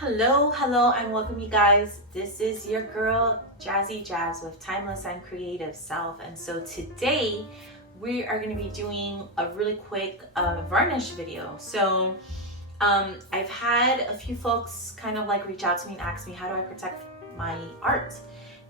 Hello, and welcome you guys. This is your girl, Jaz-Y Jazz with Timeless and Creative Self. And so today we are going to be doing a really quick varnish video. So I've had a few folks kind of like reach out to me and ask me, how do I protect my art?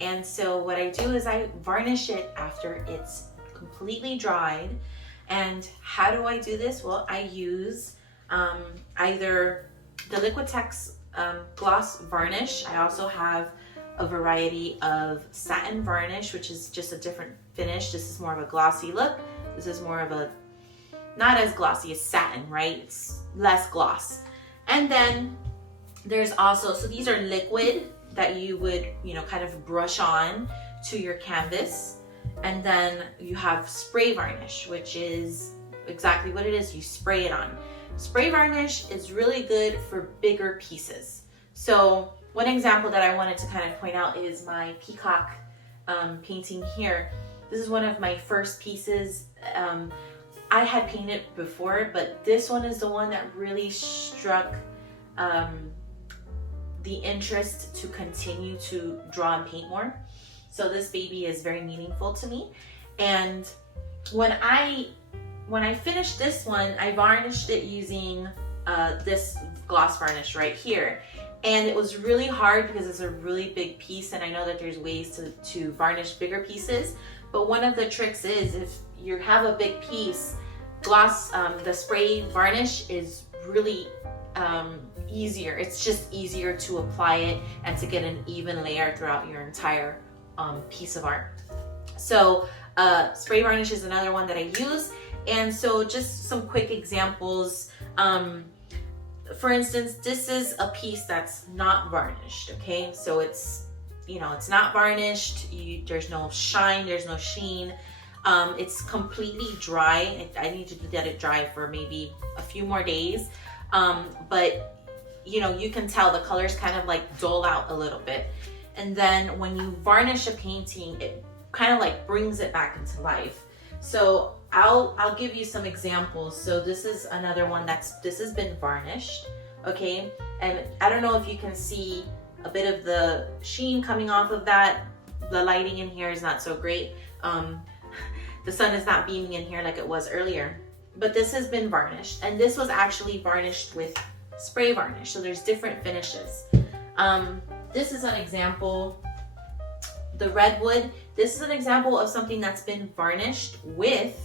And so what I do is I varnish it after it's completely dried. And how do I do this? Well, I use either the Liquitex gloss varnish. I also have a variety of satin varnish, which is just a different finish. This is more of a glossy look. This is more of a, not as glossy as satin, right? It's less gloss. And then there's also, so these are liquid that you would, kind of brush on to your canvas. And then you have spray varnish, which is exactly what it is. You spray it on. Spray varnish is really good for bigger pieces. So one example that I wanted to kind of point out is my peacock painting here. This is one of my first pieces. I had painted before, but this one is the one that really struck the interest to continue to draw and paint more. So this baby is very meaningful to me. And when I finished this one, I varnished it using this gloss varnish right here. And it was really hard because it's a really big piece, and I know that there's ways to varnish bigger pieces. But one of the tricks is if you have a big piece, the spray varnish is really easier. It's just easier to apply it and to get an even layer throughout your entire piece of art. So spray varnish is another one that I use. And so just some quick examples. For instance, this is a piece that's not varnished, okay? So it's, it's not varnished. There's no shine, there's no sheen. It's completely dry. I need to let it dry for maybe a few more days. But you can tell the colors kind of like dull out a little bit. And then when you varnish a painting, it kind of like brings it back into life. So I'll give you some examples. So this is another one this has been varnished, okay? And I don't know if you can see a bit of the sheen coming off of that. The lighting in here is not so great. The sun is not beaming in here like it was earlier. But this has been varnished, and this was actually varnished with spray varnish. So there's different finishes. This is an example. The redwood. This is an example of something that's been varnished with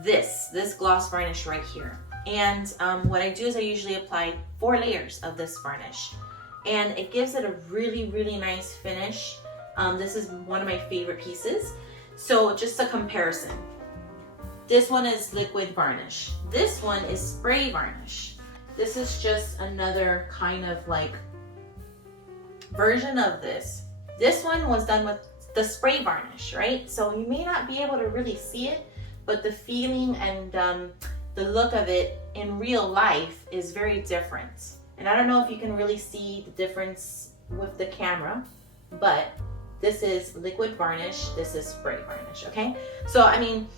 this gloss varnish right here. And what I do is I usually apply 4 layers of this varnish, and it gives it a really, really nice finish. This is one of my favorite pieces. So just a comparison. This one is liquid varnish. This one is spray varnish. This is just another kind of like version of this. This one was done with the spray varnish, right? So you may not be able to really see it, but the feeling and the look of it in real life is very different. And I don't know if you can really see the difference with the camera, but this is liquid varnish, this is spray varnish, okay? So, I mean,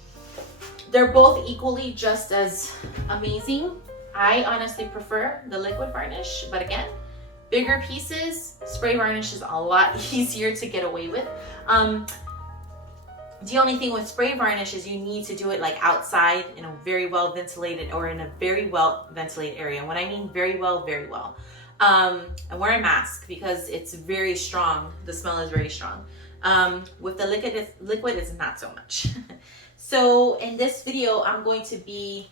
they're both equally just as amazing. I honestly prefer the liquid varnish, but again, bigger pieces, spray varnish is a lot easier to get away with. The only thing with spray varnish is you need to do it like outside in a very well ventilated or in a very well ventilated area. When I mean very well, I wear a mask because it's very strong. The smell is very strong. With the liquid, it's not so much. So in this video, I'm going to be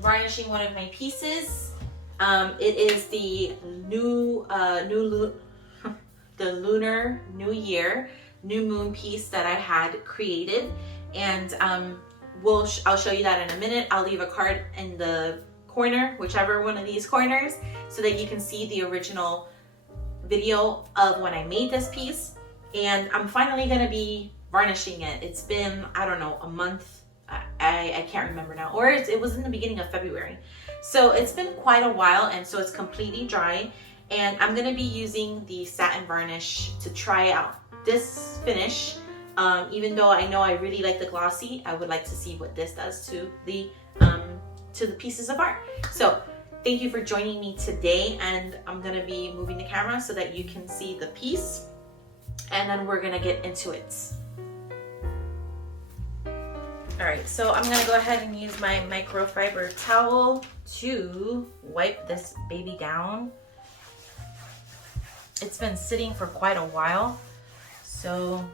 varnishing one of my pieces. It is the Lunar New Year new moon piece that I had created, and I'll show you that in a minute. I'll leave a card in the corner, whichever one of these corners, so that you can see the original video of when I made this piece. And I'm finally gonna be varnishing it. It's been, I don't know, a month. I can't remember now, or it was in the beginning of February. So it's been quite a while, and so it's completely dry. And I'm gonna be using the satin varnish to try out this finish. Even though I know I really like the glossy, I would like to see what this does to the pieces of art. So Thank you for joining me today, and I'm gonna be moving the camera so that you can see the piece, and then we're gonna get into it. All right, so I'm gonna go ahead and use my microfiber towel to wipe this baby down. It's been sitting for quite a while, so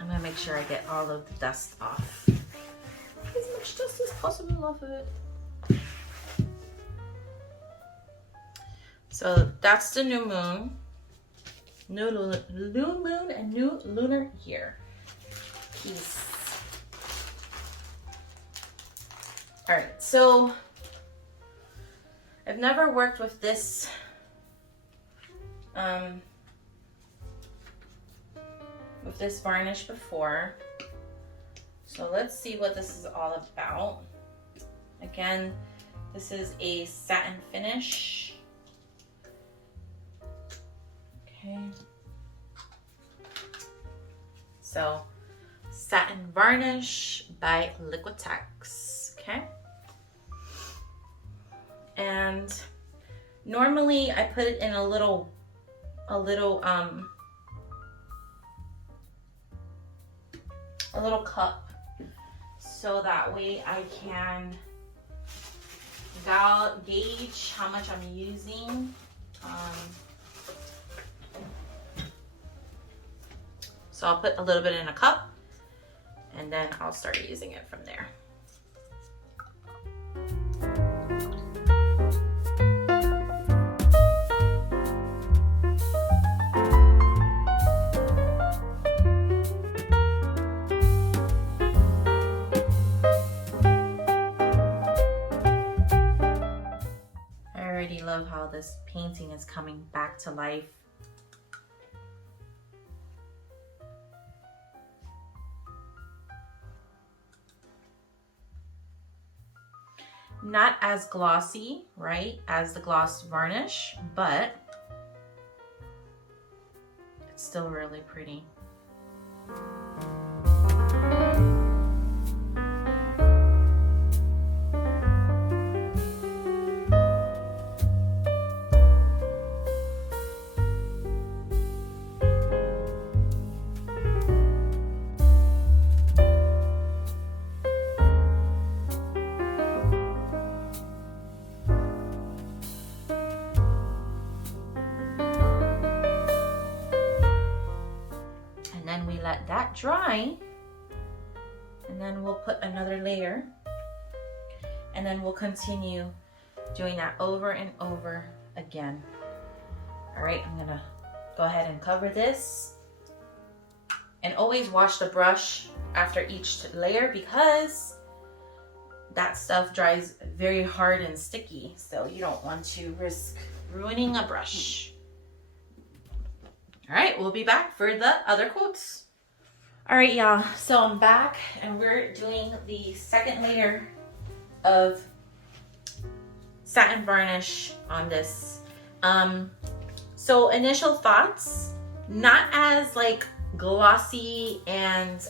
I'm gonna make sure I get all of the dust off. As much dust as possible off of it. So that's the new moon. New moon and new lunar year. Peace. All right, so I've never worked with this varnish before. So let's see what this is all about. Again, this is a satin finish. Okay. So satin varnish by Liquitex. Okay. And normally I put it in a little cup, so that way I can gauge how much I'm using. So I'll put a little bit in a cup, and then I'll start using it from there. Love how this painting is coming back to life. Not as glossy, right, as the gloss varnish, but it's still really pretty. Let that dry, and then we'll put another layer, and then we'll continue doing that over and over again. All right, I'm gonna go ahead and cover this, and always wash the brush after each layer because that stuff dries very hard and sticky, so you don't want to risk ruining a brush. All right, we'll be back for the other quotes. All right, y'all, so I'm back, and we're doing the second layer of satin varnish on this. So initial thoughts, not as like glossy and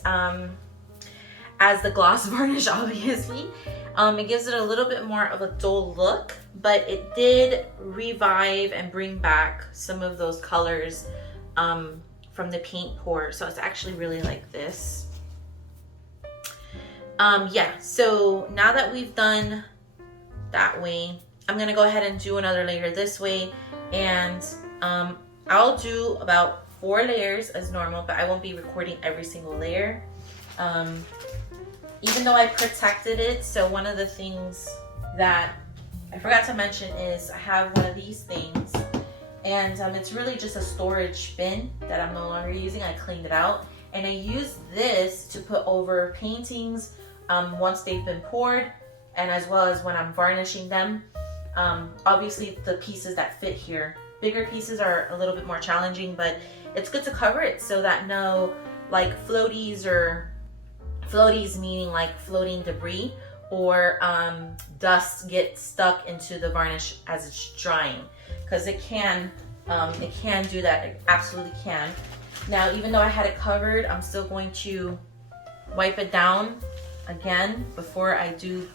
as the gloss varnish, obviously. It gives it a little bit more of a dull look, but it did revive and bring back some of those colors from the paint pour, so it's actually really like this. Yeah, so now that we've done that way, I'm gonna go ahead and do another layer this way, and I'll do about 4 layers as normal, but I won't be recording every single layer. Even though I protected it, so one of the things that I forgot to mention is I have one of these things, and it's really just a storage bin that I'm no longer using. I cleaned it out, and I use this to put over paintings once they've been poured, and as well as when I'm varnishing them. Obviously the pieces that fit here, bigger pieces are a little bit more challenging, but it's good to cover it so that no like floaties meaning like floating debris or dust gets stuck into the varnish as it's drying, because it can do that. It absolutely can. Now, even though I had it covered, I'm still going to wipe it down again before I do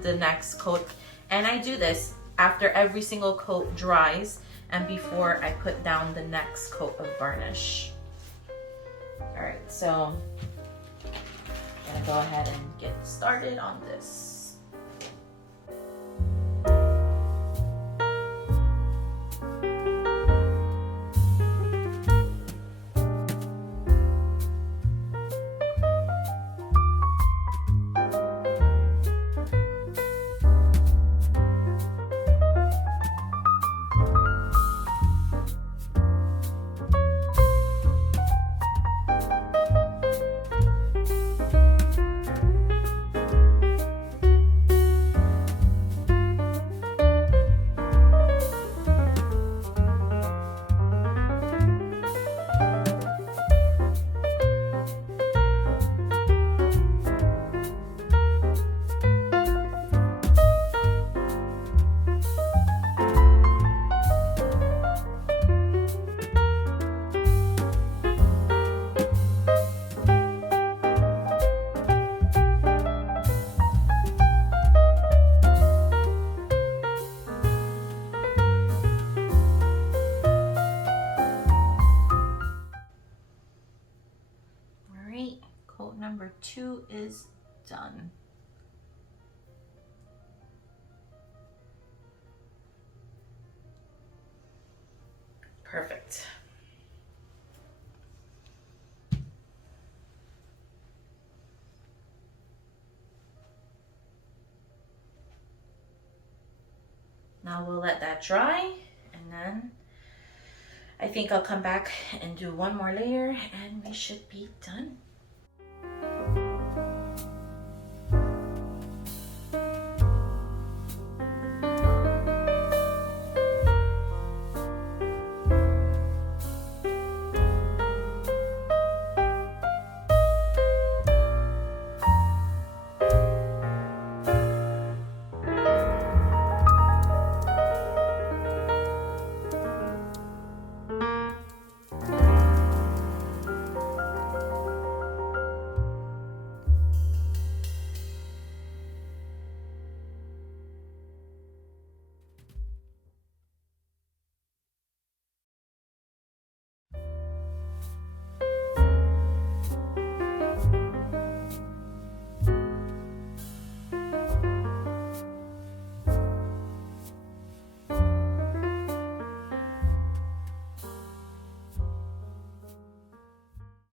the next coat, And I do this after every single coat dries and before I put down the next coat of varnish. All right, so I'm gonna go ahead and get started on this. Coat number 2 is done. Perfect. Now we'll let that dry, and then I think I'll come back and do one more layer and we should be done.